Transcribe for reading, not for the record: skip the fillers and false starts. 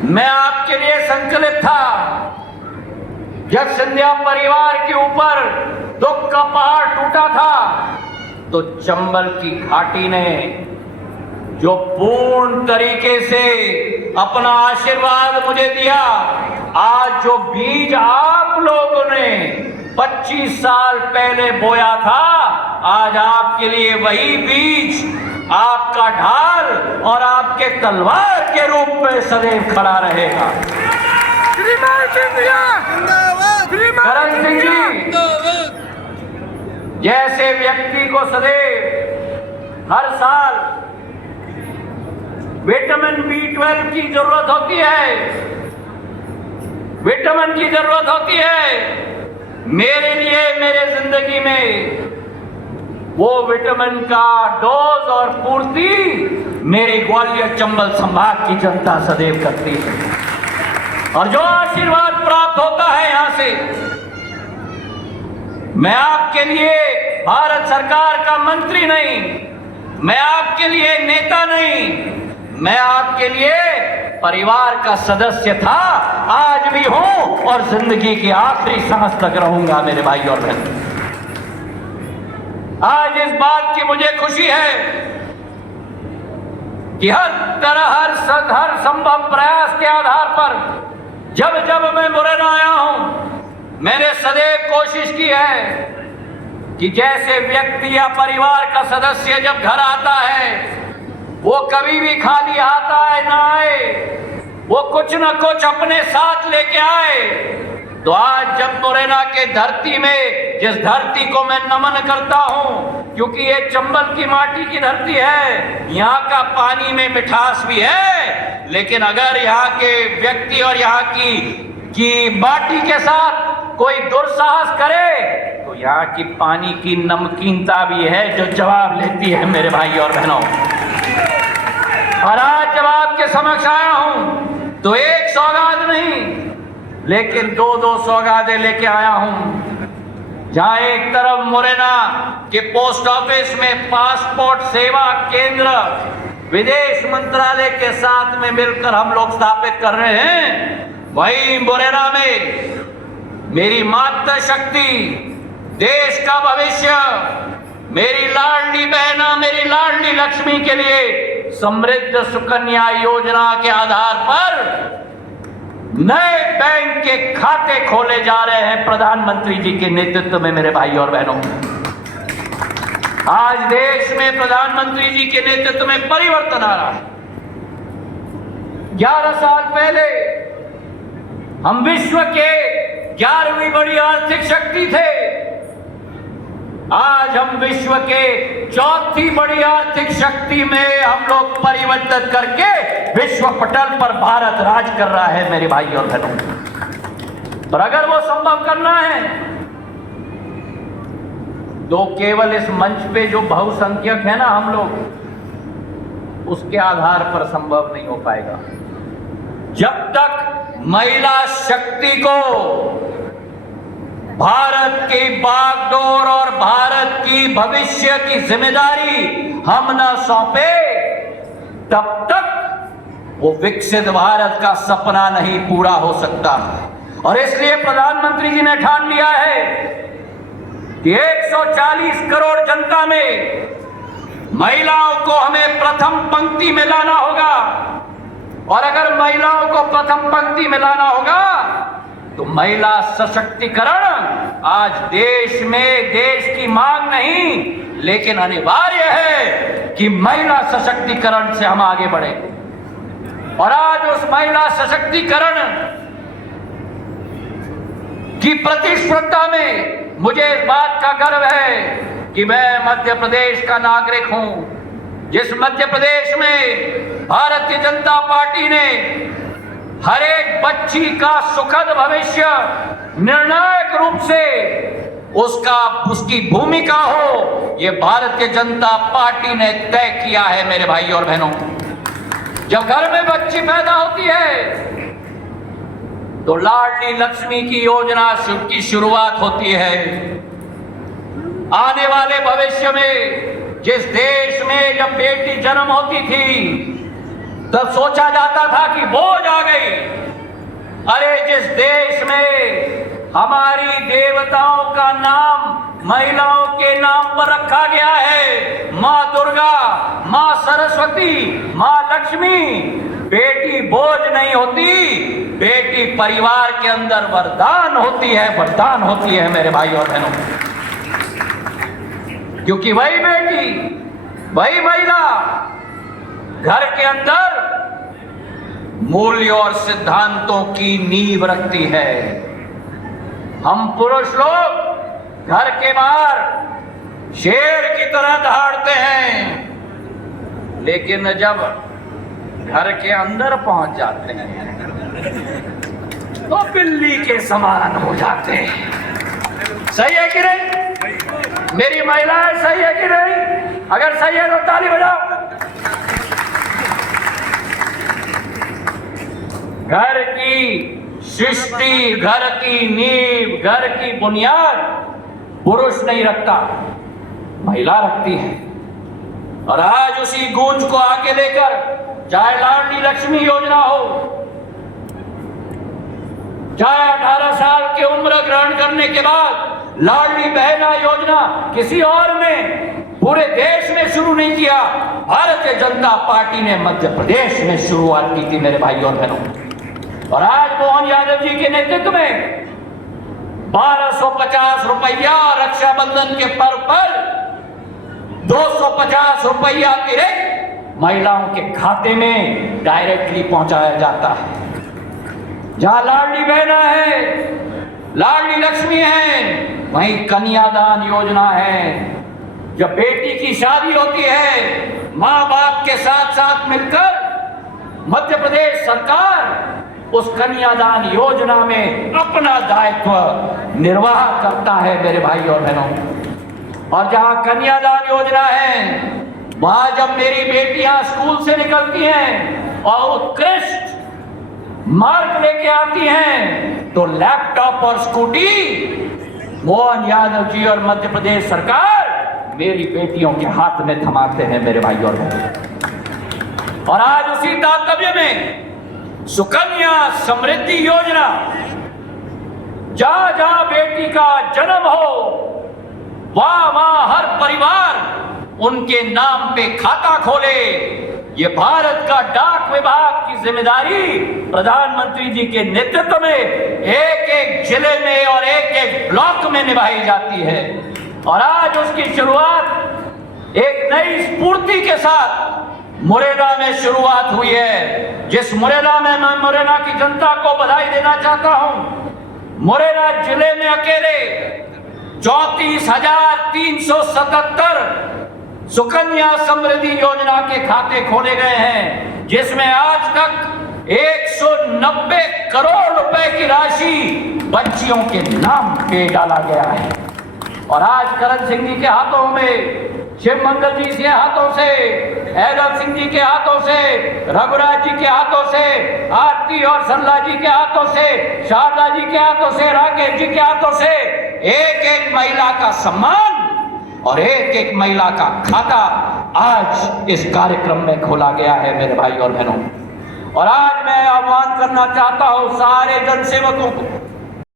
मैं आपके लिए संकल्पित था। जब सिंधिया परिवार के ऊपर दुख का पहाड़ टूटा था तो चंबल की घाटी ने जो पूर्ण तरीके से अपना आशीर्वाद मुझे दिया, आज जो बीज आप लोगों ने 25 साल पहले बोया था, आज आपके लिए वही बीज आपका ढाल और आपके तलवार के रूप में सदैव खड़ा रहेगा। करण सिंह जी जैसे व्यक्ति को सदैव हर साल विटामिन B12 की जरूरत होती है, विटामिन की जरूरत होती है, मेरे लिए मेरे जिंदगी में वो विटामिन का डोज और पूर्ति मेरे ग्वालियर चंबल संभाग की जनता सदैव करती है। और जो आशीर्वाद प्राप्त होता है यहां से, मैं आपके लिए भारत सरकार का मंत्री नहीं, मैं आपके लिए नेता नहीं, मैं आपके लिए परिवार का सदस्य था, आज भी हूं और जिंदगी की आखिरी सांस तक रहूंगा मेरे भाई और बहन। आज इस बात की मुझे खुशी है कि हर तरह हर संभव प्रयास के आधार पर जब जब मैं मुरैना आया हूं, मैंने सदैव कोशिश की है कि जैसे व्यक्ति या परिवार का सदस्य जब घर आता है वो कभी भी खाली हाथ आए ना आए, वो कुछ न कुछ अपने साथ लेके आए। तो आज जब मुरैना के धरती में, जिस धरती को मैं नमन करता हूं, क्योंकि ये चंबल की माटी की धरती है, यहाँ का पानी में मिठास भी है, लेकिन अगर यहाँ के व्यक्ति और यहाँ की माटी के साथ कोई दुस्साहस करे तो यहाँ की पानी की नमकीनता भी है जो जवाब लेती है मेरे भाई और बहनों। और आज जब आपके समक्ष आया हूं तो एक सौगात नहीं लेकिन दो सौगातें लेके आया हूं। जहां एक तरफ मुरैना के पोस्ट ऑफिस में पासपोर्ट सेवा केंद्र विदेश मंत्रालय के साथ में मिलकर हम लोग स्थापित कर रहे हैं, वहीं मुरैना में मेरी मातृशक्ति, देश का भविष्य, मेरी लाडली बहना, मेरी लाडली लक्ष्मी के लिए समृद्ध सुकन्या योजना के आधार पर नए बैंक के खाते खोले जा रहे हैं प्रधानमंत्री जी के नेतृत्व में मेरे भाई और बहनों। आज देश में प्रधानमंत्री जी के नेतृत्व में परिवर्तन आ रहा है। 11 साल पहले हम विश्व के 11वीं बड़ी आर्थिक शक्ति थे, आज हम विश्व के 4थी बड़ी आर्थिक शक्ति में हम लोग परिवर्तित करके विश्व पटल पर भारत राज कर रहा है मेरे भाई और बहनों। पर अगर वो संभव करना है तो केवल इस मंच पे जो बहुसंख्यक है ना हम लोग, उसके आधार पर संभव नहीं हो पाएगा। जब तक महिला शक्ति को भारत की बागडोर और भारत की भविष्य की जिम्मेदारी हम न सौंपे, तब तक वो विकसित भारत का सपना नहीं पूरा हो सकता। और इसलिए प्रधानमंत्री जी ने ठान लिया है कि 140 करोड़ जनता में महिलाओं को हमें प्रथम पंक्ति में लाना होगा। और अगर महिलाओं को प्रथम पंक्ति में लाना होगा तो महिला सशक्तिकरण आज देश में देश की मांग नहीं, लेकिन अनिवार्य है कि महिला सशक्तिकरण से हम आगे बढ़े। और आज उस महिला सशक्तिकरण की प्रतिस्पर्धा में मुझे इस बात का गर्व है कि मैं मध्य प्रदेश का नागरिक हूं, जिस मध्य प्रदेश में भारतीय जनता पार्टी ने हर एक बच्ची का सुखद भविष्य निर्णायक रूप से उसकी भूमिका हो, ये भारतीय जनता पार्टी ने तय किया है मेरे भाई और बहनों। जब घर में बच्ची पैदा होती है तो लाडली लक्ष्मी की योजना की शुरुआत होती है। आने वाले भविष्य में जिस देश में जब बेटी जन्म होती थी तब सोचा जाता था कि बोझ आ गई, अरे जिस देश में हमारी देवताओं का नाम महिलाओं के नाम पर रखा गया है, माँ दुर्गा, माँ सरस्वती, माँ लक्ष्मी, बेटी बोझ नहीं होती, बेटी परिवार के अंदर वरदान होती है, वरदान होती है मेरे भाई और बहनों। क्योंकि वही बेटी, वही महिला घर के अंदर मूल्य और सिद्धांतों की नींव रखती है। हम पुरुष लोग घर के बाहर शेर की तरह दहाड़ते हैं, लेकिन जब घर के अंदर पहुंच जाते हैं तो बिल्ली के समान हो जाते हैं। सही है कि नहीं? मेरी महिलाएं सही है कि नहीं? अगर सही है तो ताली बजाओ। घर की सृष्टि, घर की नींव, घर की बुनियाद पुरुष नहीं रखता, महिला रखती है। और आज उसी गूंज को आगे लेकर, चाहे लाडली लक्ष्मी योजना हो, चाहे 18 साल की उम्र ग्रहण करने के बाद लाडली बहना योजना किसी और ने पूरे देश में शुरू नहीं किया, भारतीय जनता पार्टी ने मध्य प्रदेश में शुरुआत की थी मेरे भाई और बहनों। और आज मोहन यादव जी के नेतृत्व में 1250 रुपया रक्षाबंधन के पर्व पर 250 रुपया अतिरिक्त महिलाओं के खाते में डायरेक्टली पहुंचाया जाता है। जहां लाडली बहना है, लाडली लक्ष्मी है, वहीं कन्यादान योजना है। जब बेटी की शादी होती है, मां बाप के साथ साथ मिलकर मध्य प्रदेश सरकार उस कन्यादान योजना में अपना दायित्व निर्वाह करता है मेरे भाई और बहनों। और जहां कन्यादान योजना है, वहां जब मेरी बेटियां स्कूल से निकलती हैं और उत्कृष्ट मार्क लेके आती हैं, तो लैपटॉप और स्कूटी मोहन यादव जी और मध्य प्रदेश सरकार मेरी बेटियों के हाथ में थमाते हैं मेरे भाई और बहनों। और आज उसी तालतम्य में सुकन्या समृद्धि योजना, जहां जहां बेटी का जन्म हो, वहां वहां हर परिवार उनके नाम पे खाता खोले। ये भारत का डाक विभाग की जिम्मेदारी प्रधानमंत्री जी के नेतृत्व में एक एक जिले में और एक एक ब्लॉक में निभाई जाती है। और आज उसकी शुरुआत एक नई स्फूर्ति के साथ मुरैना में शुरुआत हुई है, जिस मुरैना में मैं मुरैना की जनता को बधाई देना चाहता हूं। मुरैना जिले में अकेले 34,377 सुकन्या समृद्धि योजना के खाते खोले गए हैं, जिसमें आज तक 190 करोड़ रुपए की राशि बच्चियों के नाम पे डाला गया है। और आज करण सिंह जी के हाथों में, शिव मंगल जी के हाथों से, ऐदल सिंह जी के हाथों से, रघुराज जी के हाथों से, आरती और सरला जी के हाथों से, शारदा जी के हाथों से, राकेश जी के हाथों से एक एक महिला का सम्मान और एक एक महिला का खाता आज इस कार्यक्रम में खोला गया है मेरे भाई और बहनों। और आज मैं आह्वान करना चाहता हूं सारे जनसेवकों को,